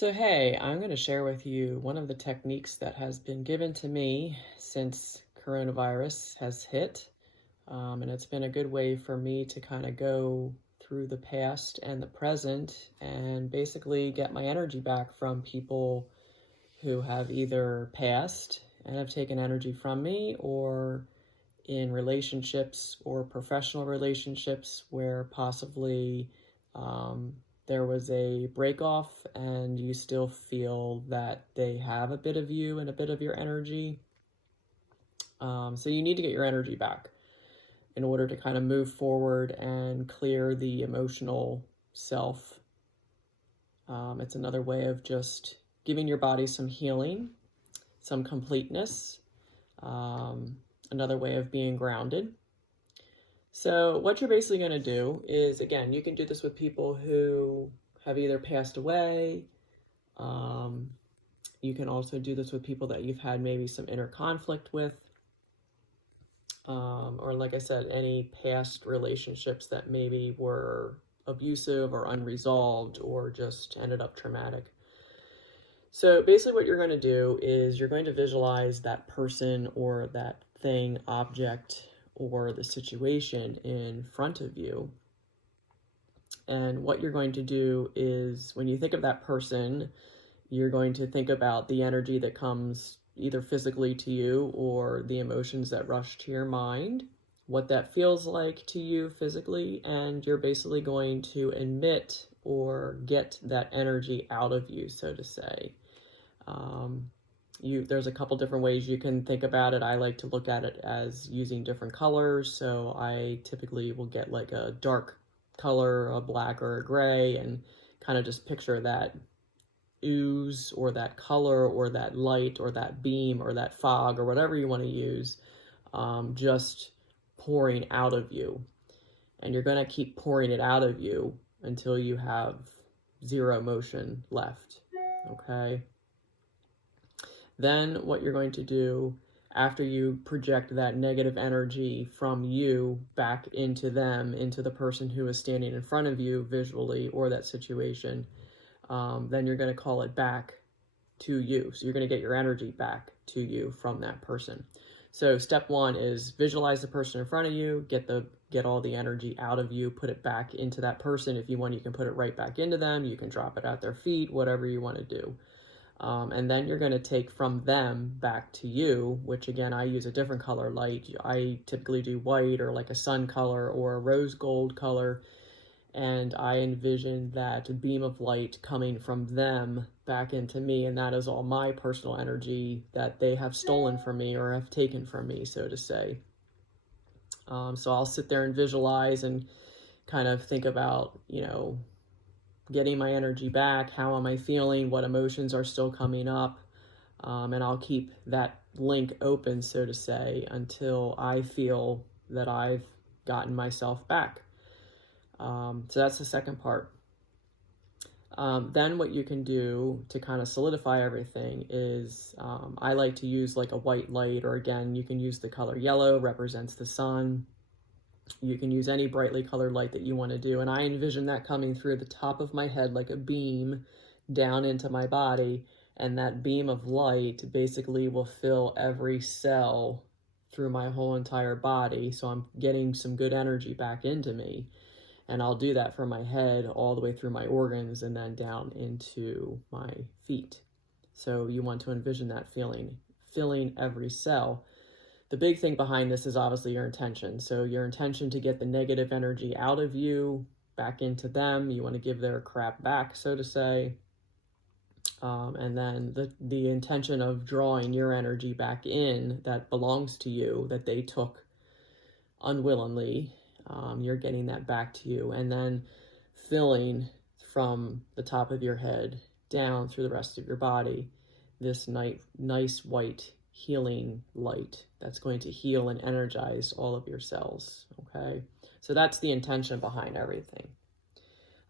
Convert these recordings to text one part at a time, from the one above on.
So, hey, I'm going to share with you one of the techniques that has been given to me since coronavirus has hit. And it's been a good way for me to kind of go through the past and the present and basically get my energy back from people who have either passed and have taken energy from me, or in relationships or professional relationships where possibly um, there was a break off and you still feel that they have a bit of you and a bit of your energy. So you need to get your energy back in order to kind of move forward and clear the emotional self. It's another way of just giving your body some healing, some completeness, um, another way of being grounded. So what you're basically going to do is, again, you can do this with people who have either passed away. Um, you can also do this with people that you've had maybe some inner conflict with. Or like I said, any past relationships that maybe were abusive or unresolved or just ended up traumatic. So basically what you're going to do is you're going to visualize that person or that thing, object, or the situation in front of you. And what you're going to do is, when you think of that person, you're going to think about the energy that comes either physically to you or the emotions that rush to your mind, what that feels like to you physically, and you're basically going to emit or get that energy out of you, so to say. There's a couple different ways you can think about it. I like to look at it as using different colors. So I typically will get like a dark color, a black or a gray, and kind of just picture that ooze or that color or that light or that beam or that fog or whatever you want to use, just pouring out of you. And you're going to keep pouring it out of you until you have zero motion left. Okay. Then what you're going to do after you project that negative energy from you back into them, into the person who is standing in front of you visually or that situation, then you're going to call it back to you. So you're going to get your energy back to you from that person. So step one is visualize the person in front of you, get all the energy out of you, put it back into that person. If you want, you can put it right back into them. You can drop it at their feet, whatever you want to do. And then you're going to take from them back to you, which again, I use a different color light. I typically do white or like a sun color or a rose gold color. And I envision that beam of light coming from them back into me. And that is all my personal energy that they have stolen from me or have taken from me, so to say. So I'll sit there and visualize and kind of think about, getting my energy back. How am I feeling? What emotions are still coming up? And I'll keep that link open, so to say, until I feel that I've gotten myself back. So that's the second part. Then what you can do to kind of solidify everything is, I like to use like a white light, or again, you can use the color yellow, represents the sun. You can use any brightly colored light that you want to do. And I envision that coming through the top of my head like a beam down into my body. And that beam of light basically will fill every cell through my whole entire body. So I'm getting some good energy back into me. And I'll do that from my head all the way through my organs and then down into my feet. So you want to envision that feeling, filling every cell. The big thing behind this is obviously your intention. So your intention to get the negative energy out of you, back into them. You want to give their crap back, so to say. And then the intention of drawing your energy back in that belongs to you, that they took unwillingly. You're getting that back to you. And then filling from the top of your head down through the rest of your body this nice white healing light that's going to heal and energize all of your cells. Okay, so that's the intention behind everything.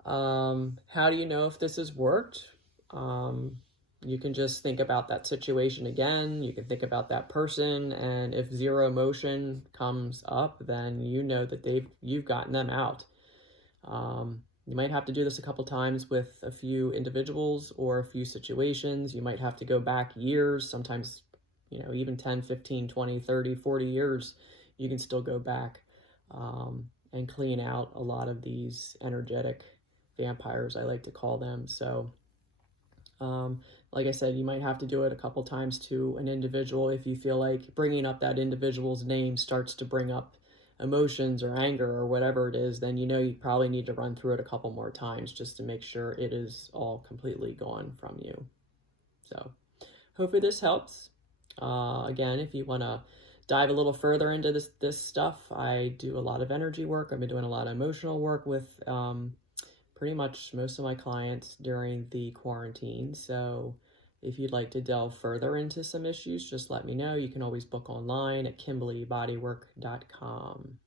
How do you know if this has worked? You can just think about that situation again. You can think about that person, and if zero emotion comes up, then you know that you've gotten them out. You might have to do this a couple times with a few individuals or a few situations. You might have to go back years, sometimes, even 10, 15, 20, 30, 40 years, you can still go back and clean out a lot of these energetic vampires, I like to call them. So, like I said, you might have to do it a couple times to an individual. If you feel like bringing up that individual's name starts to bring up emotions or anger or whatever it is, then you probably need to run through it a couple more times just to make sure it is all completely gone from you. So hopefully this helps. Again, if you want to dive a little further into this stuff, I do a lot of energy work. I've been doing a lot of emotional work with pretty much most of my clients during the quarantine. So if you'd like to delve further into some issues, just let me know. You can always book online at KimberlyBodywork.com.